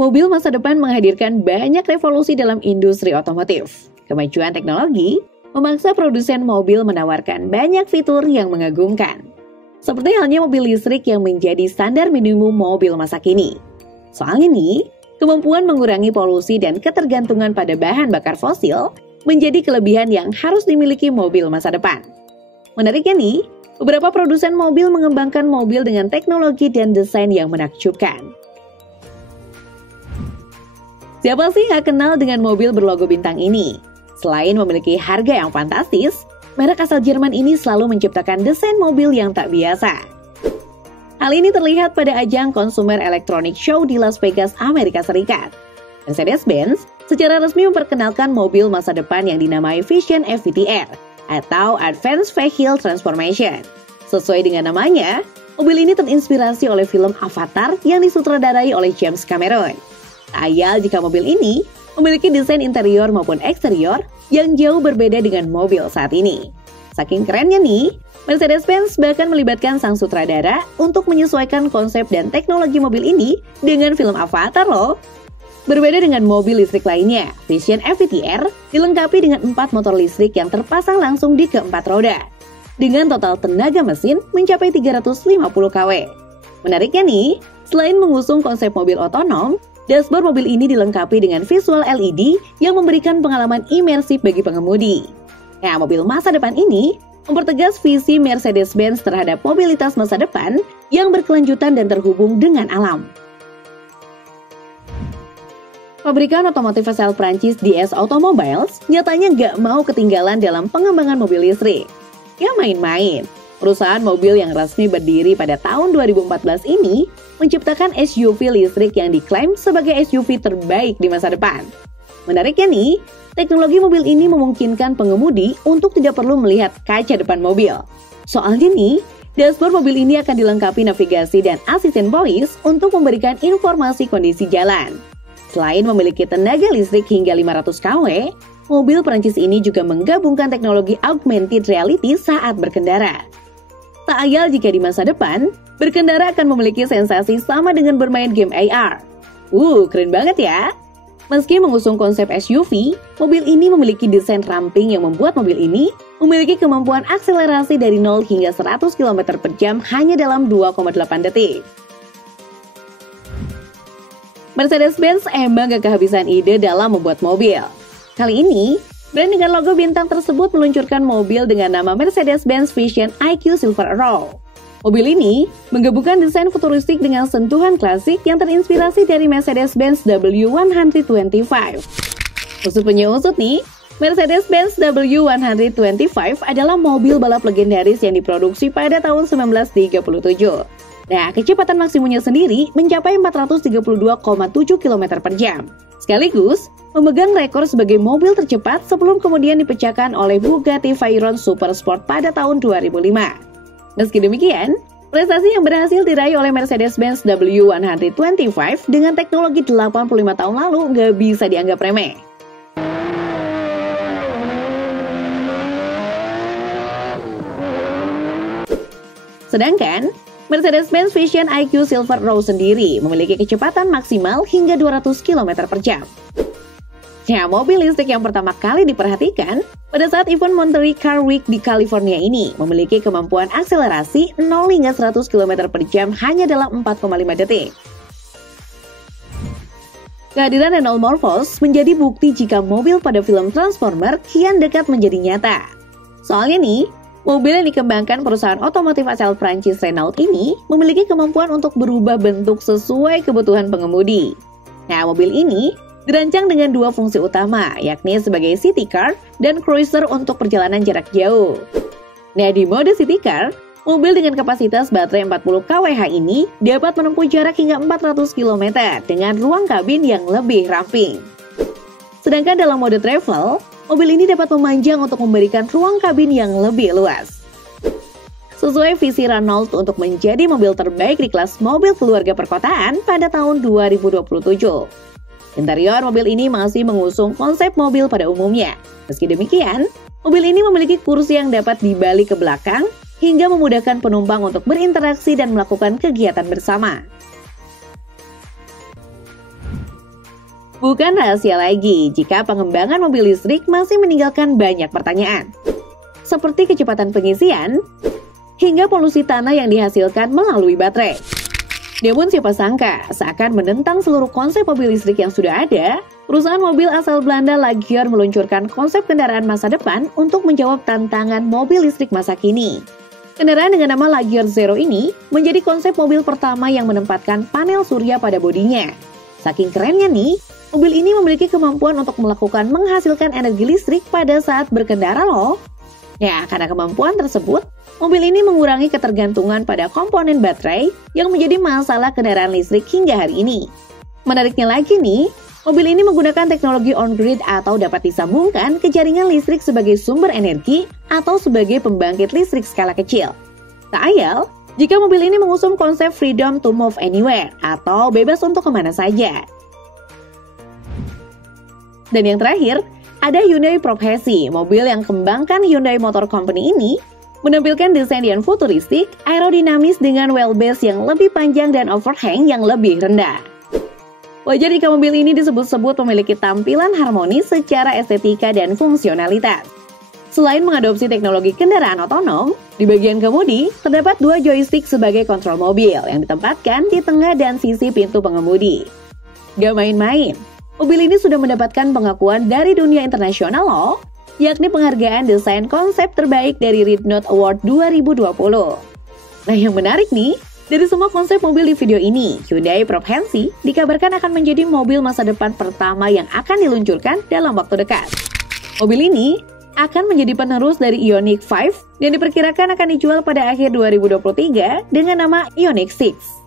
Mobil masa depan menghadirkan banyak revolusi dalam industri otomotif. Kemajuan teknologi memaksa produsen mobil menawarkan banyak fitur yang mengagumkan. Seperti halnya mobil listrik yang menjadi standar minimum mobil masa kini. Soalnya nih, kemampuan mengurangi polusi dan ketergantungan pada bahan bakar fosil menjadi kelebihan yang harus dimiliki mobil masa depan. Menariknya nih, beberapa produsen mobil mengembangkan mobil dengan teknologi dan desain yang menakjubkan. Siapa sih nggak kenal dengan mobil berlogo bintang ini? Selain memiliki harga yang fantastis, merek asal Jerman ini selalu menciptakan desain mobil yang tak biasa. Hal ini terlihat pada ajang Consumer Electronic Show di Las Vegas, Amerika Serikat. Mercedes-Benz secara resmi memperkenalkan mobil masa depan yang dinamai Vision FVTR atau Advanced Vehicle Transformation. Sesuai dengan namanya, mobil ini terinspirasi oleh film Avatar yang disutradarai oleh James Cameron. Ayal jika mobil ini memiliki desain interior maupun eksterior yang jauh berbeda dengan mobil saat ini. Saking kerennya nih, Mercedes-Benz bahkan melibatkan sang sutradara untuk menyesuaikan konsep dan teknologi mobil ini dengan film Avatar loh. Berbeda dengan mobil listrik lainnya, Vision FVTR dilengkapi dengan 4 motor listrik yang terpasang langsung di keempat roda. Dengan total tenaga mesin mencapai 350 kW. Menariknya nih, selain mengusung konsep mobil otonom, dashboard mobil ini dilengkapi dengan visual LED yang memberikan pengalaman imersif bagi pengemudi. Nah, mobil masa depan ini mempertegas visi Mercedes-Benz terhadap mobilitas masa depan yang berkelanjutan dan terhubung dengan alam. Pabrikan otomotif asal Prancis DS Automobiles nyatanya nggak mau ketinggalan dalam pengembangan mobil listrik. Ya main-main. Perusahaan mobil yang resmi berdiri pada tahun 2014 ini menciptakan SUV listrik yang diklaim sebagai SUV terbaik di masa depan. Menariknya nih, teknologi mobil ini memungkinkan pengemudi untuk tidak perlu melihat kaca depan mobil. Soalnya nih, dashboard mobil ini akan dilengkapi navigasi dan asisten voice untuk memberikan informasi kondisi jalan. Selain memiliki tenaga listrik hingga 500 kW, mobil Prancis ini juga menggabungkan teknologi augmented reality saat berkendara. Tak ayal jika di masa depan, berkendara akan memiliki sensasi sama dengan bermain game AR. Keren banget ya! Meski mengusung konsep SUV, mobil ini memiliki desain ramping yang membuat mobil ini memiliki kemampuan akselerasi dari 0 hingga 100 km per jam hanya dalam 2,8 detik. Mercedes-Benz emang gak kehabisan ide dalam membuat mobil. Kali ini, brand dengan logo bintang tersebut meluncurkan mobil dengan nama Mercedes-Benz Vision IQ Silver Arrow. Mobil ini menggabungkan desain futuristik dengan sentuhan klasik yang terinspirasi dari Mercedes-Benz W125. Usut nih, Mercedes-Benz W125 adalah mobil balap legendaris yang diproduksi pada tahun 1937. Nah, kecepatan maksimumnya sendiri mencapai 432,7 km per jam. Sekaligus, memegang rekor sebagai mobil tercepat sebelum kemudian dipecahkan oleh Bugatti Veyron Super Sport pada tahun 2005. Meski demikian, prestasi yang berhasil diraih oleh Mercedes-Benz W125 dengan teknologi 85 tahun lalu nggak bisa dianggap remeh. Sedangkan, Mercedes-Benz Vision IQ Silver Arrow sendiri memiliki kecepatan maksimal hingga 200 km per jam. Nah, mobil listrik yang pertama kali diperhatikan pada saat event Monterey Car Week di California ini memiliki kemampuan akselerasi 0 hingga 100 km per jam hanya dalam 4,5 detik. Kehadiran Renault Morphos menjadi bukti jika mobil pada film Transformer kian dekat menjadi nyata. Soalnya nih, mobil yang dikembangkan perusahaan otomotif asal Prancis Renault ini memiliki kemampuan untuk berubah bentuk sesuai kebutuhan pengemudi. Nah, mobil ini dirancang dengan 2 fungsi utama, yakni sebagai city car dan cruiser untuk perjalanan jarak jauh. Nah, di mode city car, mobil dengan kapasitas baterai 40 kWh ini dapat menempuh jarak hingga 400 km dengan ruang kabin yang lebih ramping. Sedangkan dalam mode travel, mobil ini dapat memanjang untuk memberikan ruang kabin yang lebih luas. Sesuai visi Renault untuk menjadi mobil terbaik di kelas mobil keluarga perkotaan pada tahun 2027. Interior mobil ini masih mengusung konsep mobil pada umumnya. Meski demikian, mobil ini memiliki kursi yang dapat dibalik ke belakang hingga memudahkan penumpang untuk berinteraksi dan melakukan kegiatan bersama. Bukan rahasia lagi jika pengembangan mobil listrik masih meninggalkan banyak pertanyaan. Seperti kecepatan pengisian, hingga polusi tanah yang dihasilkan melalui baterai. Namun siapa sangka, seakan menentang seluruh konsep mobil listrik yang sudah ada, perusahaan mobil asal Belanda Lagier meluncurkan konsep kendaraan masa depan untuk menjawab tantangan mobil listrik masa kini. Kendaraan dengan nama Lagier Zero ini menjadi konsep mobil pertama yang menempatkan panel surya pada bodinya. Saking kerennya nih, mobil ini memiliki kemampuan untuk menghasilkan energi listrik pada saat berkendara loh. Ya, karena kemampuan tersebut, mobil ini mengurangi ketergantungan pada komponen baterai yang menjadi masalah kendaraan listrik hingga hari ini. Menariknya lagi nih, mobil ini menggunakan teknologi on-grid atau dapat disambungkan ke jaringan listrik sebagai sumber energi atau sebagai pembangkit listrik skala kecil. Tak ayal, jika mobil ini mengusung konsep freedom to move anywhere atau bebas untuk kemana saja. Dan yang terakhir, ada Hyundai Prophecy, mobil yang kembangkan Hyundai Motor Company ini menampilkan desain yang futuristik, aerodinamis dengan wheelbase yang lebih panjang dan overhang yang lebih rendah. Wajar jika mobil ini disebut-sebut memiliki tampilan harmonis secara estetika dan fungsionalitas. Selain mengadopsi teknologi kendaraan otonom, di bagian kemudi terdapat 2 joystick sebagai kontrol mobil yang ditempatkan di tengah dan sisi pintu pengemudi. Gak main-main, mobil ini sudah mendapatkan pengakuan dari dunia internasional loh, yakni penghargaan desain konsep terbaik dari Red Dot Award 2020. Nah yang menarik nih, dari semua konsep mobil di video ini, Hyundai Prophecy dikabarkan akan menjadi mobil masa depan pertama yang akan diluncurkan dalam waktu dekat. Mobil ini akan menjadi penerus dari Ioniq 5 dan diperkirakan akan dijual pada akhir 2023 dengan nama Ioniq 6.